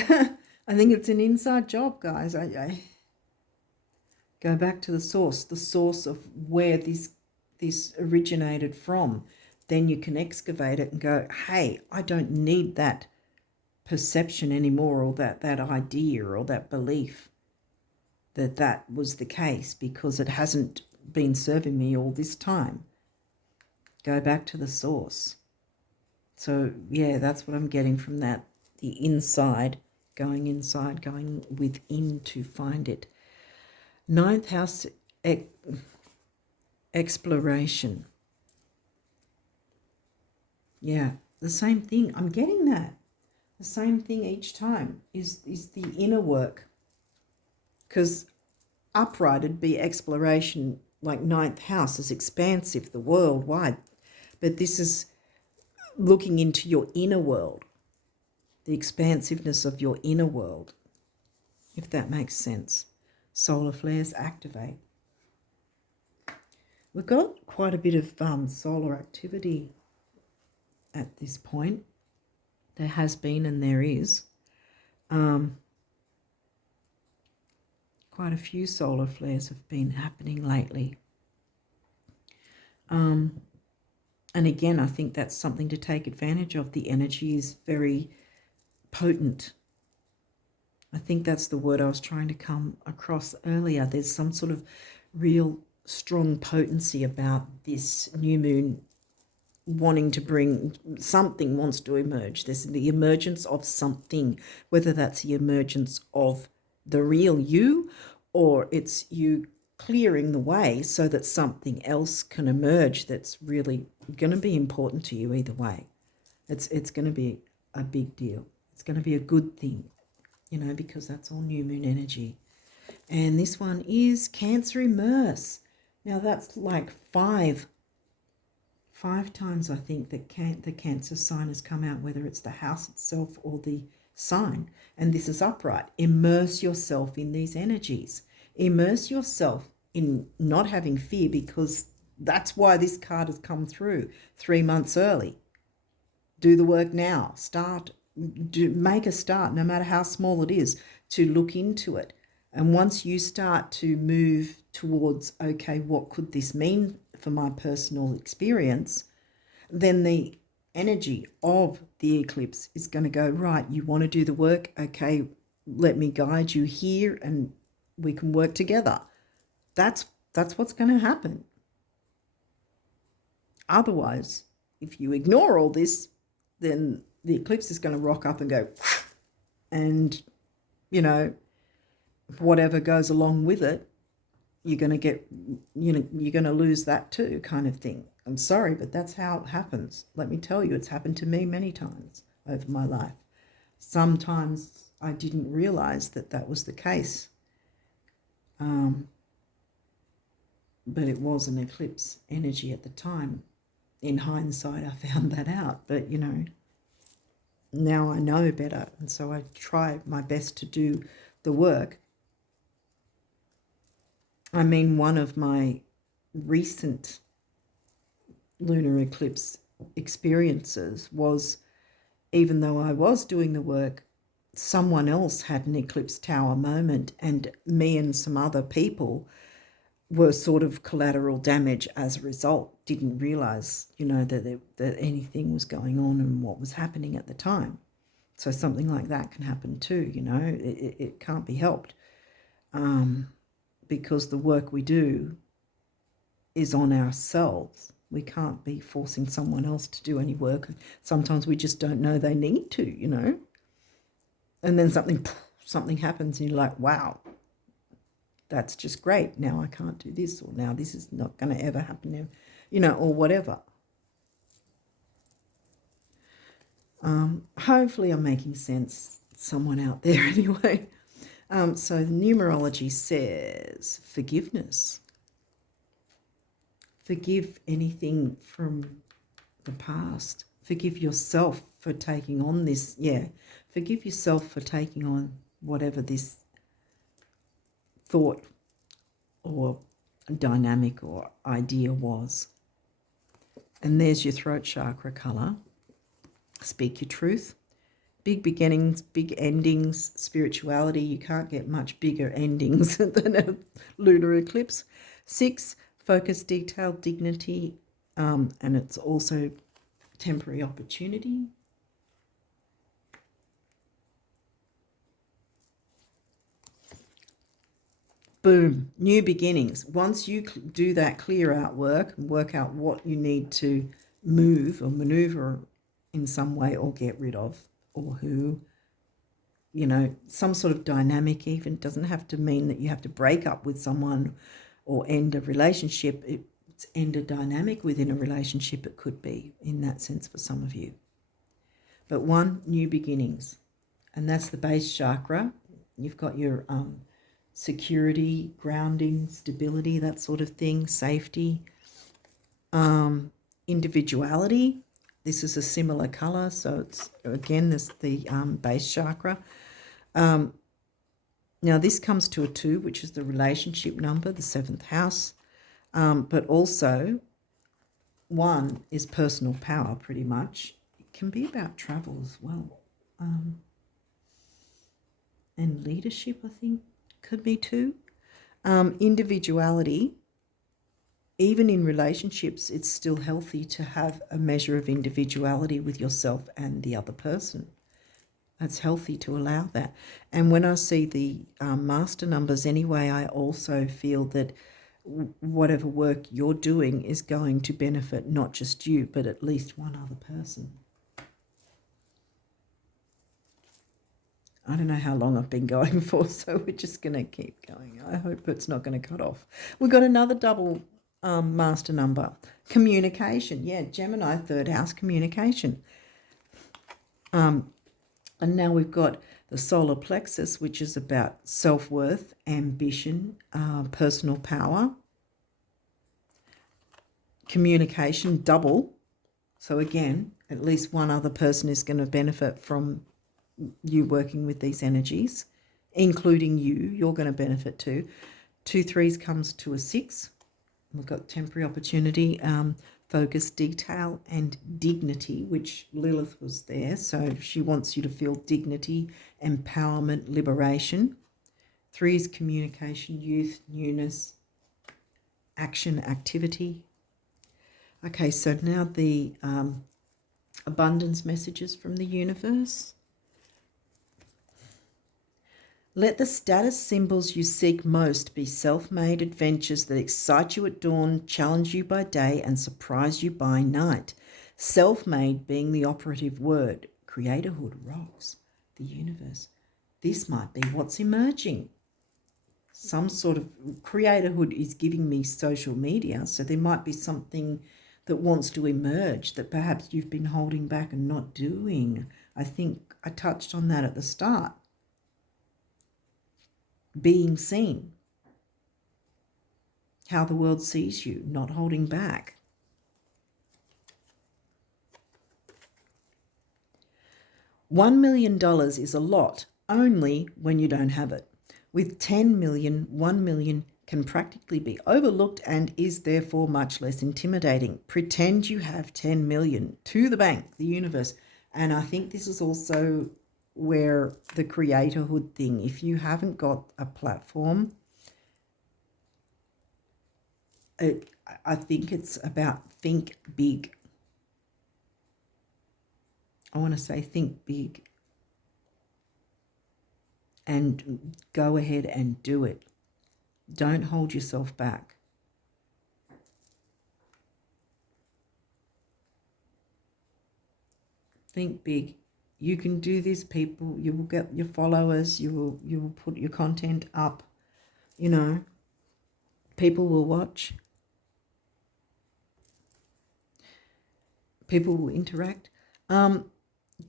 I think it's an inside job, guys. I go back to the source of where this originated from. Then you can excavate it and go, hey, I don't need that perception anymore, or that idea or that belief that was the case, because it hasn't been serving me all this time. Go back to the source. So yeah, that's what I'm getting from that. The inside, going within to find it. Ninth house, exploration. Yeah, the same thing. I'm getting that. The same thing each time is the inner work. Because upright would be exploration, like ninth house is expansive, the world wide. But this is looking into your inner world, the expansiveness of your inner world, if that makes sense. Solar flares activate. We've got quite a bit of solar activity at this point. There has been and there is. Quite a few solar flares have been happening lately. And again, I think that's something to take advantage of. The energy is very potent. I think that's the word I was trying to come across earlier. There's some sort of real strong potency about this new moon wanting to bring something, wants to emerge. There's the emergence of something, whether that's the emergence of the real you, or it's you clearing the way so that something else can emerge that's really going to be important to you. Either way, it's going to be a big deal. It's going to be a good thing, you know, because that's all new moon energy. And this one is Cancer immerse. Now that's like five times, I think, that the Cancer sign has come out, whether it's the house itself or the sign. And this is upright. Immerse yourself in these energies. Immerse yourself in not having fear, because that's why this card has come through 3 months early. Do the work now. Make a start, no matter how small it is, to look into it. And once you start to move towards, okay, what could this mean for my personal experience, then the energy of the eclipse is going to go, right, you want to do the work, okay, let me guide you here and we can work together. That's what's going to happen. Otherwise, if you ignore all this, then the eclipse is going to rock up and go, and, you know, whatever goes along with it, you're going to get, you know, you're going to lose that too, kind of thing. I'm sorry, but that's how it happens. Let me tell you, it's happened to me many times over my life. Sometimes I didn't realize that that was the case. But it was an eclipse energy at the time. In hindsight, I found that out. But, you know, now I know better. And so I try my best to do the work. I mean, one of my recent lunar eclipse experiences was, even though I was doing the work, someone else had an eclipse tower moment, and me and some other people were sort of collateral damage as a result. Didn't realize, you know, that anything was going on and what was happening at the time. So something like that can happen too, you know. It can't be helped, because the work we do is on ourselves. We can't be forcing someone else to do any work. Sometimes we just don't know they need to, you know. And then something happens and you're like, wow, that's just great. Now I can't do this, or now this is not going to ever happen, you know, or whatever. Hopefully I'm making sense, someone out there anyway. So the numerology says forgiveness. Forgive anything from the past. Forgive yourself for taking on this. Yeah, forgive yourself for taking on whatever this thought or dynamic or idea was. And there's your throat chakra colour. Speak your truth. Big beginnings, big endings, spirituality. You can't get much bigger endings than a lunar eclipse. 6, focus, detail, dignity, and it's also temporary opportunity. Boom, new beginnings. Once you do that clear out work and work out what you need to move or maneuver in some way or get rid of, or who, you know, some sort of dynamic. Even doesn't have to mean that you have to break up with someone or end a relationship. It's end a dynamic within a relationship. It could be in that sense for some of you. But 1, new beginnings, and that's the base chakra. You've got your security, grounding, stability, that sort of thing, safety, individuality. This is a similar color, so it's again this the base chakra. Now this comes to a 2, which is the relationship number, the 7th house, but also 1 is personal power. Pretty much it can be about travel as well, and leadership, I think, could be 2. Individuality. Even in relationships, it's still healthy to have a measure of individuality with yourself and the other person. It's healthy to allow that. And when I see the master numbers anyway, I also feel that whatever work you're doing is going to benefit not just you, but at least one other person. I don't know how long I've been going for, so we're just going to keep going. I hope it's not going to cut off. We've got another double master number. Communication. Yeah, Gemini, 3rd house, communication. And now we've got the solar plexus, which is about self-worth, ambition, personal power. Communication, double. So again, at least one other person is going to benefit from you working with these energies, including you. You're going to benefit too. 2 3s comes to a 6. We've got temporary opportunity, focus, detail, and dignity, which Lilith was there. So she wants you to feel dignity, empowerment, liberation. 3 is communication, youth, newness, action, activity. Okay, so now the abundance messages from the universe. Let the status symbols you seek most be self-made adventures that excite you at dawn, challenge you by day, and surprise you by night. Self-made being the operative word. Creatorhood rocks the universe. This might be what's emerging. Some sort of creatorhood is giving me social media, so there might be something that wants to emerge that perhaps you've been holding back and not doing. I think I touched on that at the start. Being seen, how the world sees you, not holding back. $1 million is a lot only when you don't have it. With 10 million, 1 million can practically be overlooked and is therefore much less intimidating. Pretend you have 10 million to the bank, the universe. And I think this is also where the creatorhood thing, if you haven't got a platform, I think it's about think big. I want to say think big and go ahead and do it. Don't hold yourself back. Think big. You can do this, people. You will get your followers. You will put your content up. You know, people will watch. People will interact.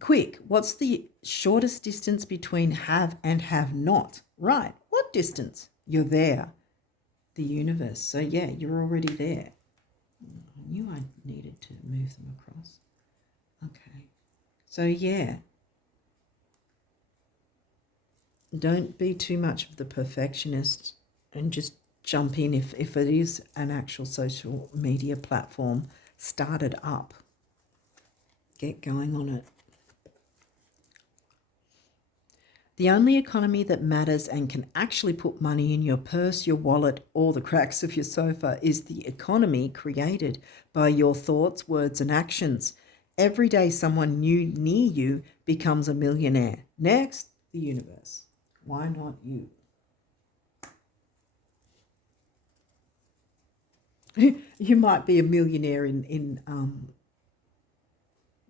Quick, what's the shortest distance between have and have not? Right. What distance? You're there. The universe. So yeah, you're already there. I knew I needed to move them across. Okay. So yeah. Don't be too much of the perfectionist and just jump in if it is an actual social media platform. Start it up. Get going on it. The only economy that matters and can actually put money in your purse, your wallet, or the cracks of your sofa is the economy created by your thoughts, words, and actions. Every day someone new near you becomes a millionaire. Next, the universe. Why not you? You might be a millionaire in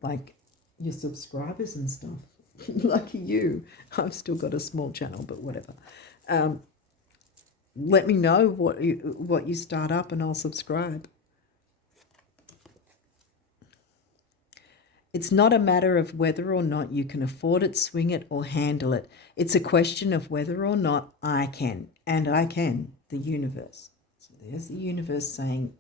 like your subscribers and stuff. Lucky you. I've still got a small channel, but whatever. Let me know what you start up and I'll subscribe. It's not a matter of whether or not you can afford it, swing it, or handle it. It's a question of whether or not I can. And I can, the universe. So there's the universe saying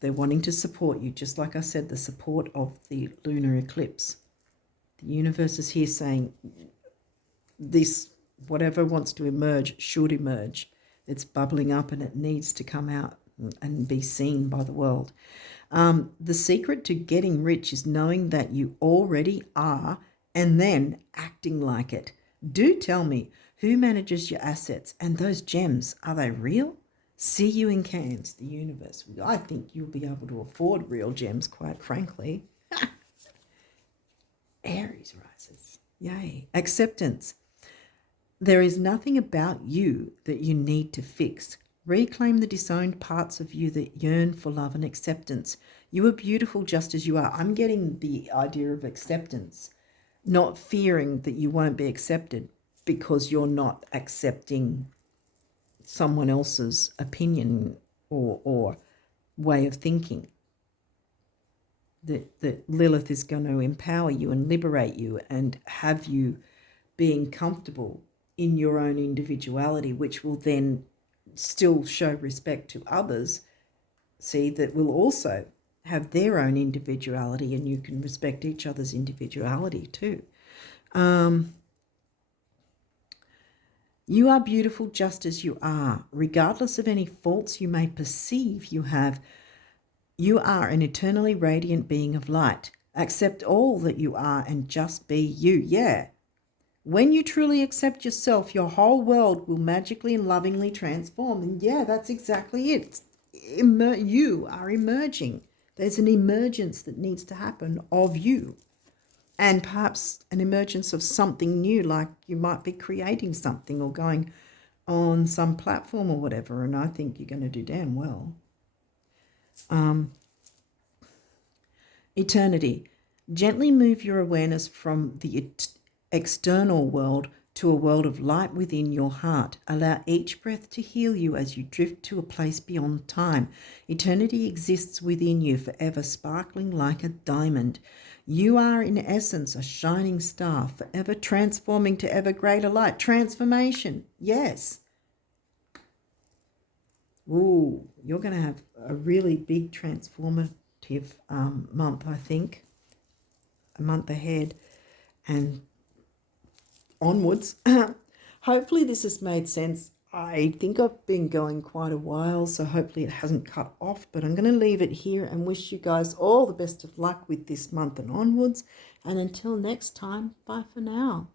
they're wanting to support you, just like I said, the support of the lunar eclipse. The universe is here saying this, whatever wants to emerge, should emerge. It's bubbling up and it needs to come out and be seen by the world. The secret to getting rich is knowing that you already are and then acting like it. Do tell me, who manages your assets and those gems? Are they real? See you in Cairns, the universe. I think you'll be able to afford real gems, quite frankly. Aries rises. Yay. Acceptance. There is nothing about you that you need to fix. Reclaim the disowned parts of you that yearn for love and acceptance. You are beautiful just as you are. I'm getting the idea of acceptance, not fearing that you won't be accepted because you're not accepting someone else's opinion or way of thinking. That Lilith is going to empower you and liberate you and have you being comfortable in your own individuality, which will then still show respect to others, see, that will also have their own individuality, and you can respect each other's individuality too. You are beautiful just as you are, regardless of any faults you may perceive you have. You are an eternally radiant being of light. Accept all that you are and just be you. Yeah. When you truly accept yourself, your whole world will magically and lovingly transform. And yeah, that's exactly it. You are emerging. There's an emergence that needs to happen of you. And perhaps an emergence of something new, like you might be creating something or going on some platform or whatever. And I think you're going to do damn well. Eternity. Gently move your awareness from the external world to a world of light within your heart. Allow each breath to heal you as you drift to a place beyond time. Eternity exists within you, forever sparkling like a diamond. You are in essence a shining star, forever transforming to ever greater light. Transformation. Yes. Ooh, you're going to have a really big transformative month, I think. A month ahead and onwards. Hopefully this has made sense. I think I've been going quite a while, so hopefully it hasn't cut off, but I'm going to leave it here and wish you guys all the best of luck with this month and onwards. And until next time, bye for now.